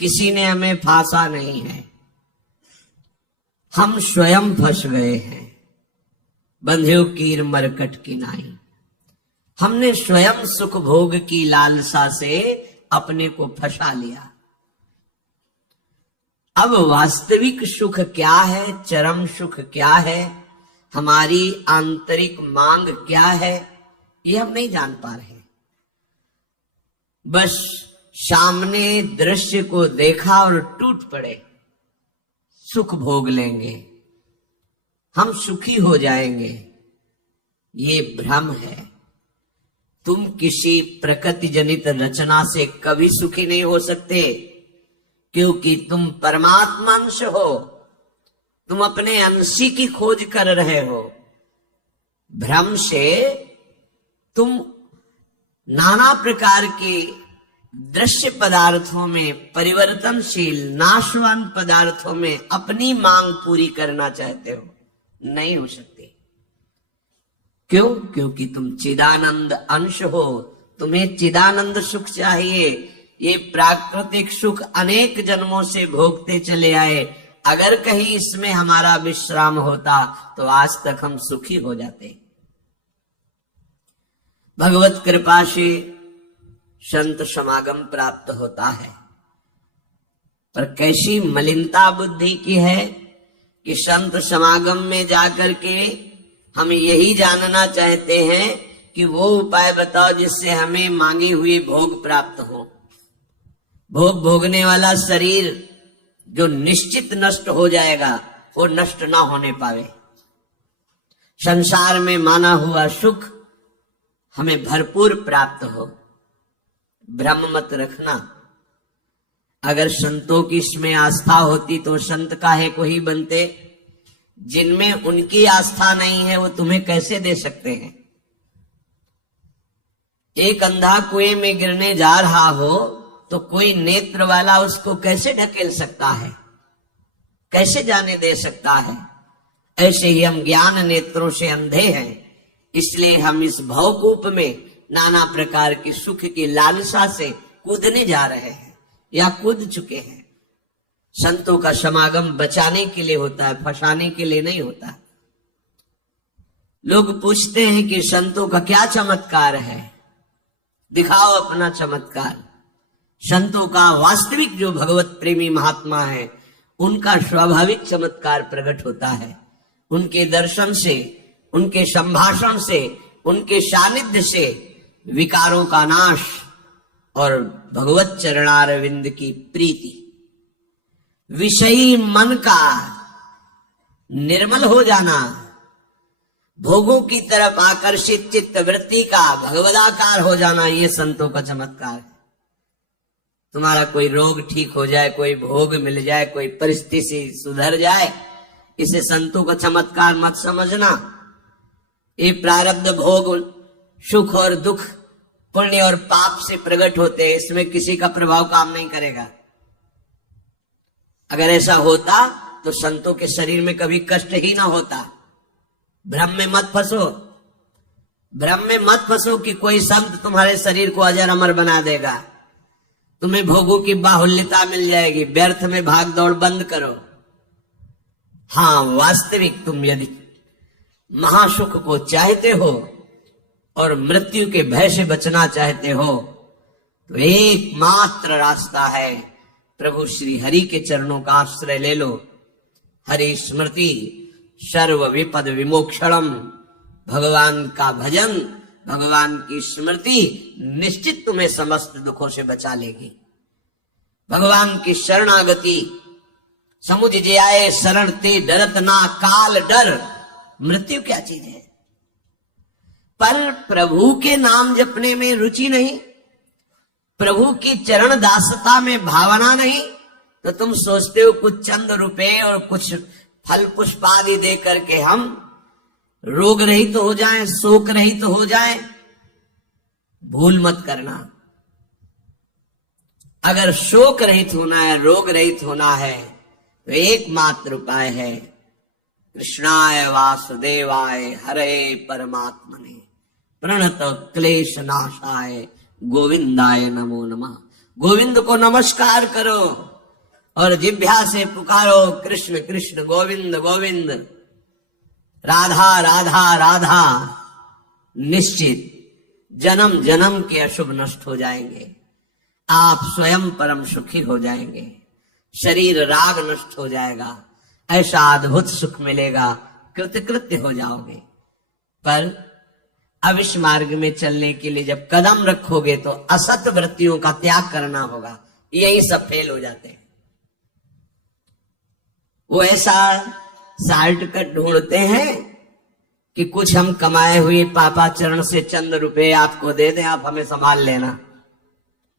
किसी ने हमें फांसा नहीं है, हम स्वयं फंस गए हैं। बंध्यो कीर मरकट की नाई, हमने स्वयं सुख भोग की लालसा से अपने को फंसा लिया। अब वास्तविक सुख क्या है, चरम सुख क्या है, हमारी आंतरिक मांग क्या है, ये हम नहीं जान पा रहे। बस सामने दृश्य को देखा और टूट पड़े, सुख भोग लेंगे, हम सुखी हो जाएंगे। ये भ्रम है। तुम किसी प्रकृति जनित रचना से कभी सुखी नहीं हो सकते, क्योंकि तुम परमात्मा अंश हो। तुम अपने अंशी की खोज कर रहे हो। भ्रम से तुम नाना प्रकार के दृश्य पदार्थों में, परिवर्तनशील नाशवान पदार्थों में अपनी मांग पूरी करना चाहते हो, नहीं हो सकती। क्यों? क्योंकि तुम चिदानंद अंश हो, तुम्हें चिदानंद सुख चाहिए। ये प्राकृतिक सुख अनेक जन्मों से भोगते चले आए। अगर कहीं इसमें हमारा विश्राम होता तो आज तक हम सुखी हो जाते। भगवत कृपा से संत समागम प्राप्त होता है, पर कैसी मलिनता बुद्धि की है कि संत समागम में जाकर के हम यही जानना चाहते हैं कि वो उपाय बताओ जिससे हमें मांगी हुई भोग प्राप्त हो। भोग भोगने वाला शरीर जो निश्चित नष्ट हो जाएगा, वो नष्ट ना होने पावे। संसार में माना हुआ सुख हमें भरपूर प्राप्त हो। भ्रम मत रखना। अगर संतों की इसमें आस्था होती तो संत काहे को ही बनते। जिनमें उनकी आस्था नहीं है वो तुम्हें कैसे दे सकते हैं। एक अंधा कुएं में गिरने जा रहा हो तो कोई नेत्र वाला उसको कैसे ढकेल सकता है, कैसे जाने दे सकता है। ऐसे ही हम ज्ञान नेत्रों से अंधे हैं, इसलिए हम इस भवकूप में नाना प्रकार की सुख की लालसा से कूदने जा रहे हैं या कूद चुके हैं। संतों का समागम बचाने के लिए होता है, फंसाने के लिए नहीं होता। लोग पूछते हैं कि संतों का क्या चमत्कार है, दिखाओ अपना चमत्कार। संतों का वास्तविक जो भगवत प्रेमी महात्मा है, उनका स्वाभाविक चमत्कार प्रकट होता है। उनके दर्शन से, उनके संभाषण से, उनके सानिध्य से विकारों का नाश और भगवत चरणारविंद की प्रीति, विषयी मन का निर्मल हो जाना, भोगों की तरफ आकर्षित चित्त वृत्ति का भगवदाकार हो जाना, ये संतों का चमत्कार है। तुम्हारा कोई रोग ठीक हो जाए, कोई भोग मिल जाए, कोई परिस्थिति सुधर जाए, इसे संतों का चमत्कार मत समझना। ये प्रारब्ध भोग सुख और दुख, पुण्य और पाप से प्रकट होते हैं, इसमें किसी का प्रभाव काम नहीं करेगा। अगर ऐसा होता तो संतों के शरीर में कभी कष्ट ही ना होता। भ्रम में मत फंसो, भ्रम में मत फंसो कि कोई संत तुम्हारे शरीर को अजर अमर बना देगा, तुम्हें भोगों की बाहुल्यता मिल जाएगी। व्यर्थ में भाग दौड़ बंद करो। हाँ, वास्तविक तुम यदि महासुख को चाहते हो और मृत्यु के भय से बचना चाहते हो तो एकमात्र रास्ता है, प्रभु श्री हरि के चरणों का आश्रय ले लो। हरि स्मृति सर्व विपद विमोक्षणम। भगवान का भजन, भगवान की स्मृति निश्चित तुम्हें समस्त दुखों से बचा लेगी। भगवान की शरणागति, समुझ जे आए शरण ते डरत ना काल डर। मृत्यु क्या चीज है? पर प्रभु के नाम जपने में रुचि नहीं, प्रभु की चरण दासता में भावना नहीं, तो तुम सोचते हो कुछ चंद रुपए और कुछ फल पुष्प आदि दे करके हम रोग रहित हो जाएं, शोक रहित हो जाएं। भूल मत करना। अगर शोक रहित होना है, रोग रहित होना है, तो एकमात्र उपाय है कृष्णाय वासुदेवाय हरे परमात्मने प्रणत क्लेश नाशाय गोविंदाय नमो नमः। गोविंद को नमस्कार करो। और जिह्वा से पुकारो कृष्ण कृष्ण गोविंद गोविंद, राधा राधा राधा, निश्चित जन्म जन्म के अशुभ नष्ट हो जाएंगे। आप स्वयं परम सुखी हो जाएंगे, शरीर राग नष्ट हो जाएगा, ऐसा अद्भुत सुख मिलेगा, कृतकृत्य हो जाओगे। पर अब इस मार्ग में चलने के लिए जब कदम रखोगे तो असत वृत्तियों का त्याग करना होगा। यही सब फेल हो जाते हैं। वो ऐसा शॉर्टकट ढूंढते हैं कि कुछ हम कमाए हुए पापा चरण से चंद रुपए आपको दे दें, आप हमें संभाल लेना,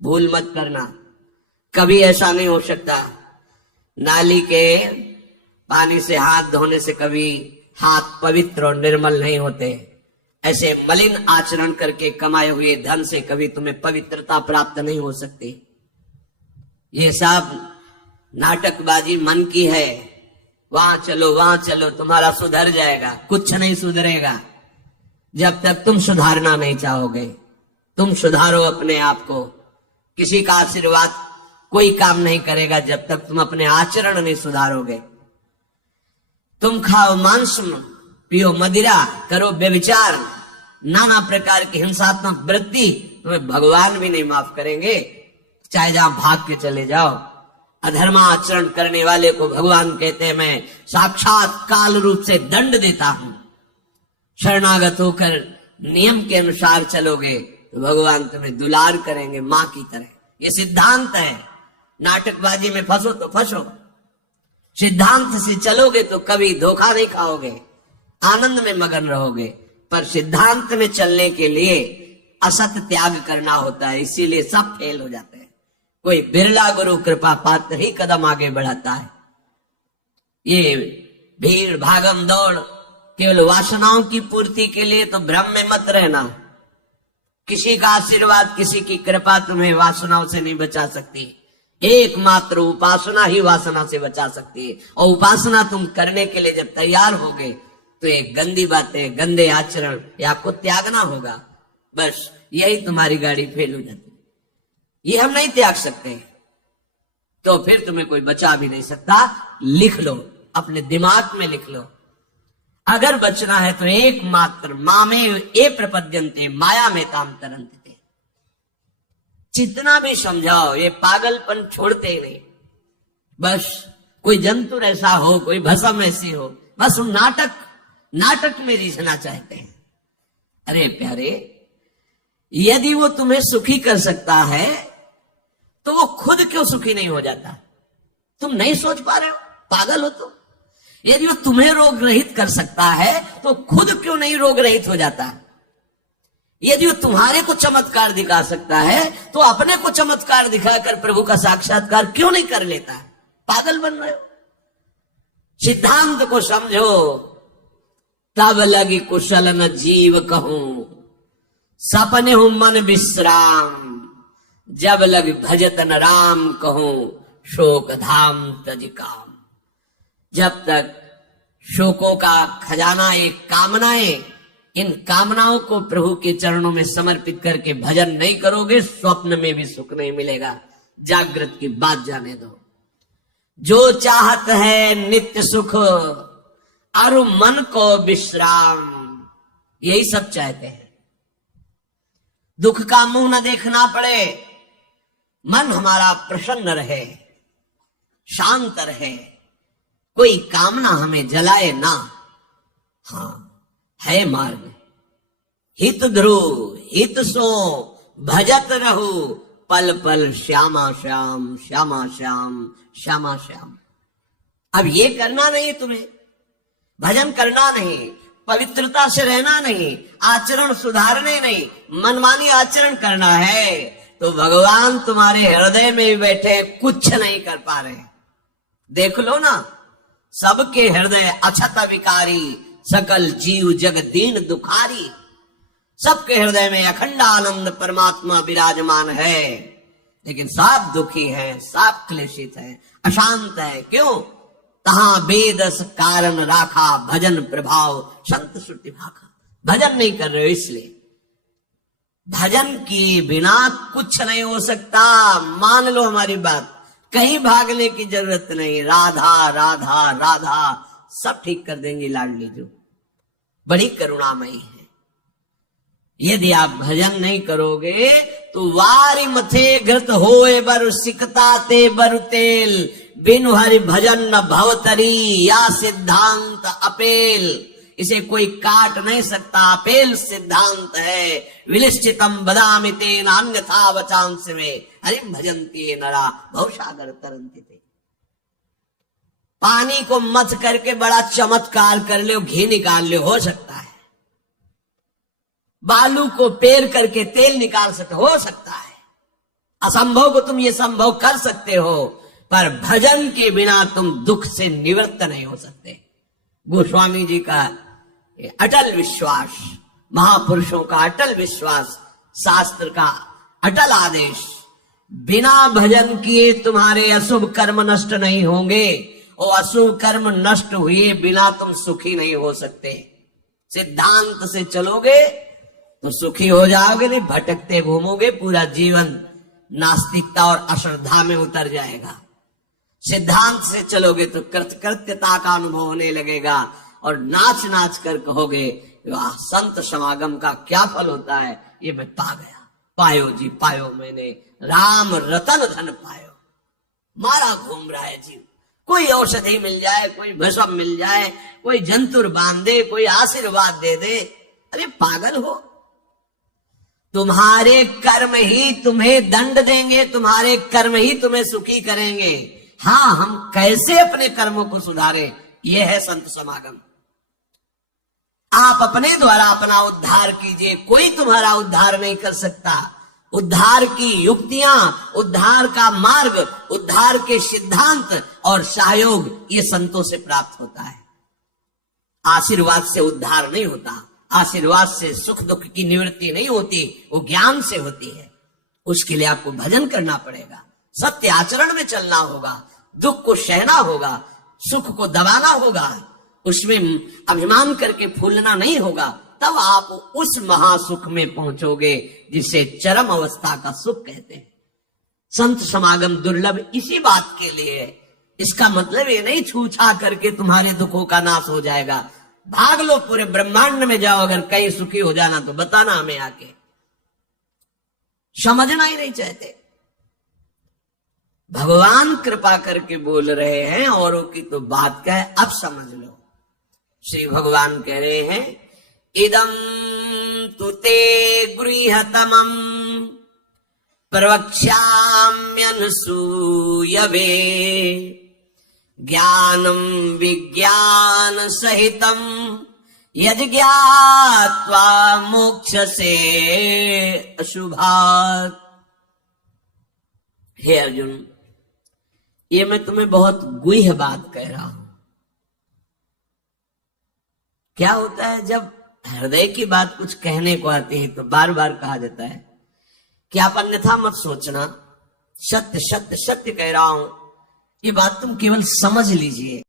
भूल मत करना। कभी ऐसा नहीं हो सकता। नाली के पानी से हाथ धोने से कभी हाथ पवित्र और निर्मल नहीं होते। ऐसे मलिन आचरण करके कमाए हुए धन से कभी तुम्हें पवित्रता प्राप्त नहीं हो सकती। ये सब नाटकबाजी मन की है। वहां चलो तुम्हारा सुधर जाएगा, कुछ नहीं सुधरेगा जब तक तुम सुधारना नहीं चाहोगे। तुम सुधारो अपने आप को। किसी का आशीर्वाद कोई काम नहीं करेगा जब तक तुम अपने आचरण नहीं सुधारोगे। तुम खाओ मांस, पियो मदिरा, करो व्यभिचार, नाना प्रकार की हिंसात्मक वृत्ति, तुम्हें भगवान भी नहीं माफ करेंगे, चाहे जहां भाग के चले जाओ। अधर्माचरण करने वाले को भगवान कहते हैं मैं साक्षात काल रूप से दंड देता हूं। शरणागत होकर नियम के अनुसार चलोगे तो भगवान तुम्हें दुलार करेंगे मां की तरह। ये सिद्धांत है। नाटकबाजी में फंसो तो फंसो, सिद्धांत से चलोगे तो कभी धोखा नहीं खाओगे, आनंद में मगन रहोगे। पर सिद्धांत में चलने के लिए असत त्याग करना होता है, इसीलिए सब फेल हो जाते हैं। कोई बिरला गुरु कृपा पात्र ही कदम आगे बढ़ाता है। ये भीड़ भागम दौड़ केवल वासनाओं की पूर्ति के लिए तो भ्रम में मत रहना। किसी का आशीर्वाद, किसी की कृपा तुम्हें वासनाओं से नहीं बचा सकती। एकमात्र उपासना ही वासना से बचा सकती है। और उपासना तुम करने के लिए जब तैयार होगे तो एक गंदी बातें, गंदे आचरण या आपको त्यागना होगा। बस यही तुम्हारी गाड़ी फेल हो जाती। ये हम नहीं त्याग सकते तो फिर तुम्हें कोई बचा भी नहीं सकता। लिख लो, अपने दिमाग में लिख लो। अगर बचना है तो एकमात्र मामे ए प्रपद्यन्ते माया में ताम तरंते। जितना भी समझाओ ये पागलपन छोड़ते ही नहीं। बस कोई जंतु ऐसा हो, कोई भस्म ऐसी हो, बस उन नाटक में जीतना चाहते हैं। अरे प्यारे, यदि वो तुम्हें सुखी कर सकता है तो वो खुद क्यों सुखी नहीं हो जाता? तुम नहीं सोच पा रहे हो? पागल हो तुम। यदि वो तुम्हें रोग रहित कर सकता है तो खुद क्यों नहीं रोग रहित हो जाता? यदि वो तुम्हारे को चमत्कार दिखा सकता है तो अपने को चमत्कार दिखाकर प्रभु का साक्षात्कार क्यों नहीं कर लेता? पागल बन रहे हो। सिद्धांत को समझो। तब लगी कुशल न जीव कहूं, सपने हूं मन विश्राम, जब लग भजत न राम कहूं, शोक धाम तज काम। जब तक शोकों का खजाना एक कामनाएं, इन कामनाओं को प्रभु के चरणों में समर्पित करके भजन नहीं करोगे, स्वप्न में भी सुख नहीं मिलेगा। जागृत की बात जाने दो। जो चाहत है नित्य सुख, अरु मन को विश्राम, यही सब चाहते हैं। दुख का मुंह न देखना पड़े, मन हमारा प्रसन्न रहे, शांत रहे, कोई कामना हमें जलाए ना। हाँ, है मार्ग। हित ध्रुव हित सो भजत रहू, पल पल श्यामा श्याम श्यामा श्याम श्यामा श्याम। अब ये करना नहीं, तुम्हें भजन करना नहीं, पवित्रता से रहना नहीं, आचरण सुधारने नहीं, मनमानी आचरण करना है तो भगवान तुम्हारे हृदय में भी बैठे कुछ नहीं कर पा रहे। देख लो ना, सबके हृदय अछत विकारी, सकल जीव जग दीन दुखारी। सबके हृदय में अखंड आनंद परमात्मा विराजमान है, लेकिन सब दुखी है, सब क्लेशित है, अशांत है। क्यों? तहां वेदस कारण राखा, भजन प्रभाव संत श्रुति भाखा। भजन नहीं कर रहे हो इसलिए। भजन के बिना कुछ नहीं हो सकता। मान लो हमारी बात, कहीं भागने की जरूरत नहीं। राधा राधा राधा सब ठीक कर देंगी लाडली जो, बड़ी करुणामयी है। यदि आप भजन नहीं करोगे तो वारी मथे घृत होए बर सिकता ते बर तेल, बिनु हरि भजन न भवतरी या सिद्धांत अपेल। इसे कोई काट नहीं सकता, अपेल सिद्धांत है। विनिश्चितम बदामि तेन अन्यथा वचांस में, हरि भजन्ति नरा भवसागर तरन्ति ते। पानी को मथ करके बड़ा चमत्कार कर लो, घी निकाल लो, हो सकता है। बालू को पेर करके तेल निकाल सकते, हो सकता है। असंभव को तुम ये संभव कर सकते हो, पर भजन के बिना तुम दुख से निवृत्त नहीं हो सकते। गोस्वामी जी का अटल विश्वास, महापुरुषों का अटल विश्वास, शास्त्र का अटल आदेश, बिना भजन किए तुम्हारे अशुभ कर्म नष्ट नहीं होंगे, और अशुभ कर्म नष्ट हुए बिना तुम सुखी नहीं हो सकते। सिद्धांत से चलोगे तो सुखी हो जाओगे, नहीं भटकते घूमोगे, पूरा जीवन नास्तिकता और अश्रद्धा में उतर जाएगा। सिद्धांत से चलोगे तो कृत्यता का अनुभव होने लगेगा, और नाच नाच कर कहोगे वाह, संत समागम का क्या फल होता है, ये मैं पा गया। पायो जी पायो मैंने, राम रतन धन पायो। मारा घूम रहा है जीव, कोई औषधि मिल जाए, कोई भस्म मिल जाए, कोई जंतुर बांध दे, कोई आशीर्वाद दे दे, अरे पागल हो। तुम्हारे कर्म ही तुम्हें दंड देंगे, तुम्हारे कर्म ही तुम्हें सुखी करेंगे। हाँ, हम कैसे अपने कर्मों को सुधारें, यह है संत समागम। आप अपने द्वारा अपना उद्धार कीजिए, कोई तुम्हारा उद्धार नहीं कर सकता। उद्धार की युक्तियां, उद्धार का मार्ग, उद्धार के सिद्धांत और सहयोग ये संतों से प्राप्त होता है। आशीर्वाद से उद्धार नहीं होता, आशीर्वाद से सुख दुख की निवृत्ति नहीं होती, वो ज्ञान से होती है। उसके लिए आपको भजन करना पड़ेगा, सत्य आचरण में चलना होगा, दुख को सहना होगा, सुख को दबाना होगा, उसमें अभिमान करके फूलना नहीं होगा। तब आप उस महासुख में पहुंचोगे जिसे चरम अवस्था का सुख कहते हैं। संत समागम दुर्लभ इसी बात के लिए है। इसका मतलब ये नहीं छूछा करके तुम्हारे दुखों का नाश हो जाएगा। भाग लो, पूरे ब्रह्मांड में जाओ, अगर कहीं सुखी हो जाना तो बताना हमें आके। समझना ही नहीं चाहते। भगवान कृपा करके बोल रहे हैं, औरों की तो बात क्या है, अब समझ लो। श्री भगवान कह रहे हैं, इदं तु ते गृहतमं प्रवक्ष्याम्यनुसूयवे, ज्ञानं विज्ञान सहितं यद् ज्ञात्वा मोक्षसे अशुभात्। हे अर्जुन, ये मैं तुम्हें बहुत गुह्य बात कह रहा हूं। क्या होता है जब हृदय की बात कुछ कहने को आती है तो बार बार कहा जाता है कि आप अन्यथा मत सोचना, सत्य सत्य सत्य कह रहा हूं, ये बात तुम केवल समझ लीजिए।